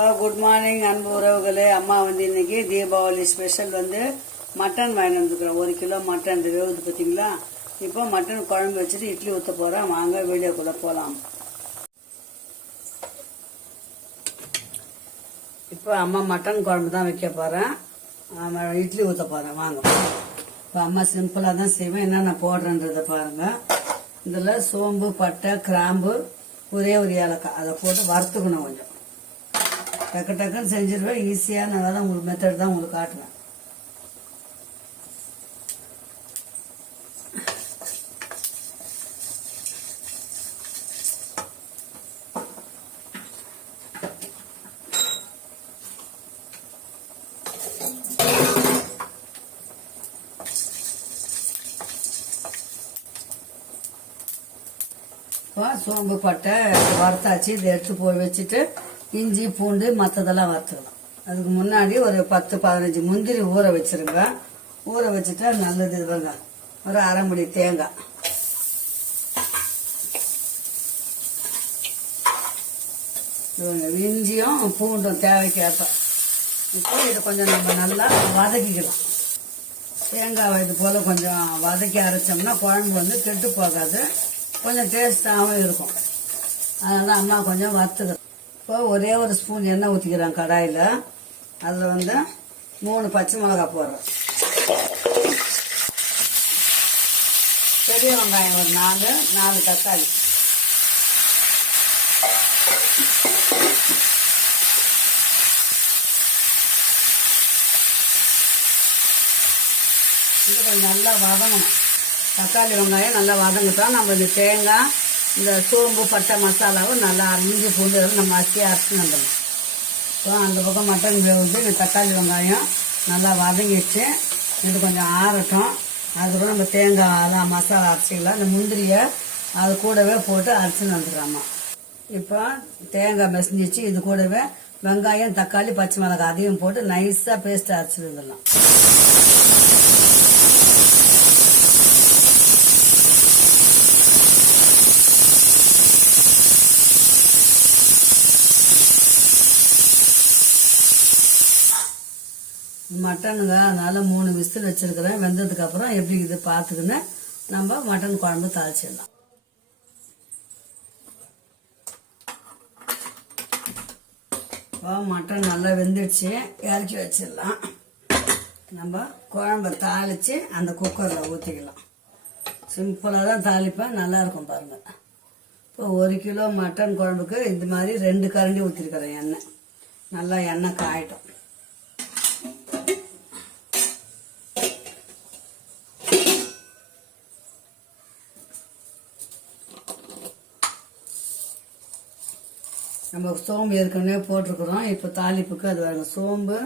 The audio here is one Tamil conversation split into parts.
ஹலோ குட் மார்னிங் அன்பு உறவுகளே. அம்மா வந்து இன்னைக்கு தீபாவளி ஸ்பெஷல் வந்து மட்டன் வாங்கி வந்துருக்குறேன் ஒரு கிலோ மட்டன் வேவுது பார்த்தீங்களா? இப்போ மட்டன் குழம்பு வச்சுட்டு இட்லி ஊற்ற போகிறேன் வாங்க வீடியோக்குள்ளே போகலாம் இப்போ அம்மா மட்டன் குழம்பு தான் வைக்க போகிறேன் இட்லி ஊற்ற போகிறேன் வாங்க. இப்போ அம்மா சிம்பிளாக தான் செய்வேன். என்னென்ன போடுறேன்றதை பாருங்கள் இதில் சோம்பு பட்டை கிராம்பு ஒரே ஒரு ஏலக்காய். அதை போட்டு வறுத்துக்கணும் கொஞ்சம். டக்கு டக்குன்னு செஞ்சிருவேன். ஈஸியான வேலை உங்களுக்கு மெத்தட் தான் உங்களுக்கு காட்டுவேன். சோம்பு பட்டை வறுத்தாச்சு. இதை எடுத்து போய் வச்சுட்டு இஞ்சி பூண்டு மற்றதெல்லாம் வறுத்துக்கலாம். அதுக்கு முன்னாடி ஒரு பத்து பதினஞ்சு முந்திரி ஊற வச்சிருங்க. ஊற வச்சுட்டா நல்லது இதுங்க ஒரு அரை முடி தேங்காய். இஞ்சியும் பூண்டும் தேவைக்கேற்ப. இப்போ இதை கொஞ்சம் நம்ம நல்லா வதக்கிக்கலாம். தேங்காய் இது போல் கொஞ்சம் வதக்கி அரைச்சோம்னா குழம்பு வந்து கெட்டு போகாது. கொஞ்சம் டேஸ்டாகவும் இருக்கும். அதனால் அம்மா கொஞ்சம் வறுத்துக்கிறோம் இப்போ ஒரே ஒரு ஸ்பூன் எண்ணெய் ஊற்றிக்கிறேன் கடாயில். அதில் வந்து மூணு பச்சை மிளகாய் போடுறோம் பெரிய வெங்காயம் ஒரு நாலு நாலு தக்காளி. இது கொஞ்சம் நல்லா வதங்கணும். தக்காளி வெங்காயம் நல்லா வதங்கிட்டோம் நம்ம இந்த தேங்காய் இந்த சோம்பு பட்டை மசாலாவும் நல்லா அரிஞ்சு பூண்டு நம்ம அரிசி அரைச்சி வந்துடணும். ஸோ அந்த பக்கம் மட்டன் வந்து இந்த தக்காளி வெங்காயம் நல்லா வதங்கிடுச்சு. இது கொஞ்சம் ஆறட்டும். அதுக்கப்புறம் நம்ம தேங்காய் அதான் மசாலா அரைச்சிக்கலாம் இந்த முந்திரியை அது கூடவே போட்டு அரைச்சின்னு வந்துடுறாம்மா இப்போ தேங்காய் மெசஞ்சிச்சு இது கூடவே வெங்காயம் தக்காளி பச்சை மிளகாய் அதையும் போட்டு நைஸாக பேஸ்ட் அரைச்சிட்டு வந்துடலாம். மட்டனுங்க. அதனால் மூணு விசில் வச்சிருக்கிறேன். வெந்ததுக்கப்புறம் எப்படி இது பார்த்துக்கின்னு நம்ம மட்டன் குழம்பு தாளிச்சிடலாம். இப்போ மட்டன் நல்லா வெந்துடுச்சு. இறக்கி வச்சிடலாம். நம்ம குழம்ப தாளித்து அந்த குக்கரில் ஊற்றிக்கலாம் சிம்பிளாக தான் தாளிப்பேன். நல்லாயிருக்கும் பாருங்கள் இப்போ ஒரு கிலோ மட்டன் குழம்புக்கு இந்த மாதிரி ரெண்டு கரண்டி ஊற்றிருக்கிறேன் எண்ணெய். நல்லா எண்ணெய் காயட்டும். நம்ம சோம்பு ஏற்கனவே போட்டிருக்கிறோம். இப்போ தாளிப்புக்கு அது வருங்க சோம்பு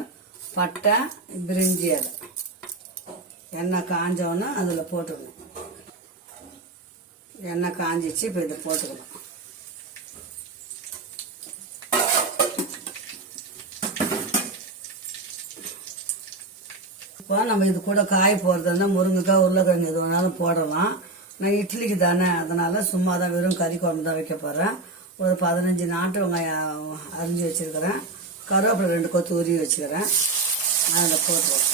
பட்டை பிரிஞ்சி அதை எண்ணெய் காஞ்சோன்னா அதில் போட்டுக்கணும். எண்ணெய் காஞ்சிச்சு இப்போ இதை போட்டுக்கணும். இப்போ நம்ம இது கூட காய் போடுறதுனா முருங்கைக்காய் உருளைக்கிழங்கு எது வேணாலும் போடலாம். நான் இட்லிக்கு தானே அதனால சும்மா தான் வெறும் கறி குழம்பு தான் வைக்க போகிறேன் ஒரு பதினஞ்சு நாட்டு வெங்காயம் அரிஞ்சு வச்சுருக்கிறேன். கருவேப்பிலை ரெண்டு கொத்து உருவி வச்சுக்கிறேன் அதில் போட்டுருவோம்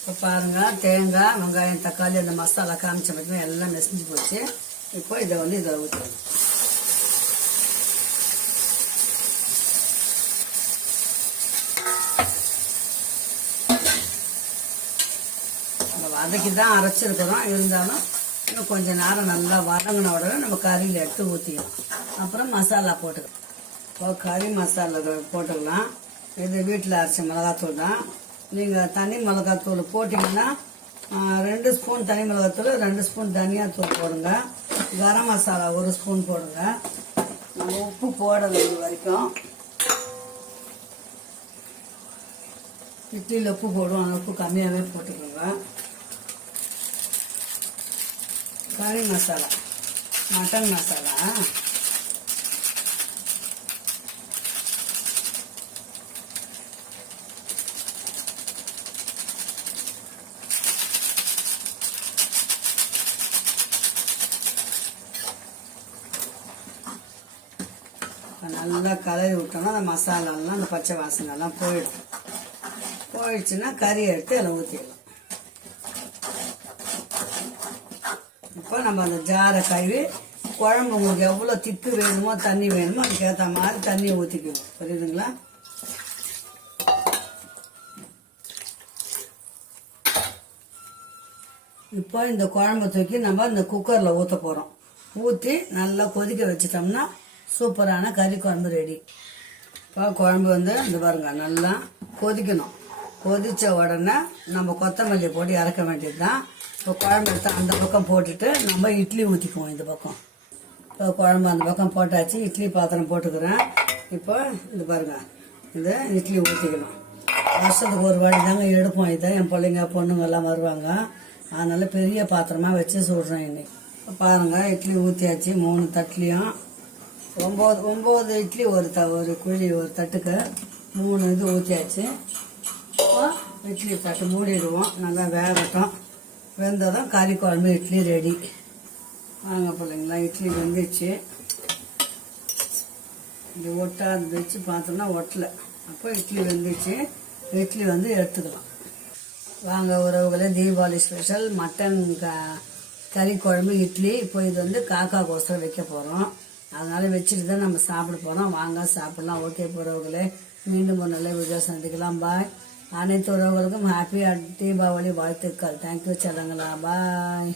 இப்போ பாருங்க தேங்காய் வெங்காயம் தக்காளி அந்த மசாலா காமிச்ச மட்டும் எல்லாம் நெசிஞ்சு போச்சு. இப்போ இதை வந்து இதில் ஊற்றணும் நம்ம வதக்கி தான் அரைச்சிருக்கிறோம். இருந்தாலும் இன்னும் கொஞ்சம் நேரம் நல்லா வதங்கின உடனே நம்ம கறியில் எடுத்து ஊற்றிக்கலாம் அப்புறம் மசாலா போட்டுக்கலாம். இப்போ கறி மசாலா போட்டுக்கலாம். இது வீட்டில் அரைச்ச மிளகாத்தூள் தான். நீங்கள் தனி மிளகாத்தூள் போட்டிங்கன்னா ரெண்டு ஸ்பூன் தனி மிளகாத்தூள் ரெண்டு ஸ்பூன் தனியாத்தூள் போடுங்க. கரம் மசாலா ஒரு ஸ்பூன் போடுங்க. நம்ம உப்பு போடணும் இது வரைக்கும். இட்லியில் உப்பு போடுவோம். அந்த உப்பு கம்மியாகவே போட்டுக்கோங்க. கறி மசாலா மட்டன் மசாலா. நல்லா கலரி விட்டோம்னா அந்த மசாலாலாம் அந்த பச்சை வாசனைலாம் போயிடும். போயிடுச்சுன்னா கறி எடுத்து அதில் ஊற்றிடலாம் இப்போ நம்ம அந்த ஜாரை கழுவி குழம்பு உங்களுக்கு எவ்வளோ திக்கு வேணுமோ தண்ணி வேணுமோ அதுக்கேற்ற மாதிரி தண்ணி ஊற்றிக்கணும் புரியுதுங்களா? இப்போ இந்த குழம்பு தூக்கி நம்ம இந்த குக்கரில் ஊற்ற போகிறோம் ஊற்றி நல்லா கொதிக்க வச்சிட்டோம்னா சூப்பரான கறி குழம்பு ரெடி இப்போ குழம்பு வந்து இந்த பாருங்க நல்லா கொதிக்கணும். கொதித்த உடனே நம்ம கொத்தமல்லி போட்டு இறக்க வேண்டியது தான் இப்போ குழம்பு எடுத்து அந்த பக்கம் போட்டுட்டு நம்ம இட்லி ஊற்றிக்குவோம் இந்த பக்கம். இப்போ குழம்பு அந்த பக்கம் போட்டாச்சு இட்லி பாத்திரம் போட்டுக்கிறேன். இப்போ இது பாருங்கள் இந்த இட்லி ஊற்றிக்கணும் வருஷத்துக்கு ஒரு வாட்டி தாங்க எடுப்போம் இதை. என் பிள்ளைங்க பொண்ணுங்க எல்லாம் வருவாங்க. அதனால் பெரிய பாத்திரமாக வச்சு சுடுறேன் இன்னைக்கு. பாருங்கள் இட்லி ஊற்றியாச்சு மூணு தட்டுலையும். ஒம்பது ஒம்பது இட்லி ஒரு த ஒரு குழி ஒரு தட்டுக்கு மூணு இது ஊற்றியாச்சு இப்போ இட்லி தட்டு மூடிடுவோம். நல்லா வேகட்டும். வெந்ததும் கறி குழம்பு இட்லி ரெடி. வாங்க பிள்ளைங்களா இட்லி வெந்துச்சு. இது ஒட்டாது வச்சு பார்த்தோம்னா ஒட்டல. அப்போ இட்லி வெந்துச்சு. இட்லி வந்து எடுத்துக்கலாம். வாங்க உறவுகளே தீபாவளி ஸ்பெஷல் மட்டன் க கறி குழம்பு இட்லி. இப்போ இது வந்து காக்கா கோசரம் வைக்க போகிறோம் அதனால் வச்சுட்டு தான் நம்ம சாப்பிட போகிறோம் வாங்க சாப்பிட்லாம். ஓகே உறவுகளே. மீண்டும் ஒரு நல்ல வீடியோ சந்திக்கலாம். பாய் அனைத்து உறவுகளுக்கும் ஹாப்பி தீபாவளி வாழ்த்துக்கள். தேங்க்யூ செல்லங்களா. பாய்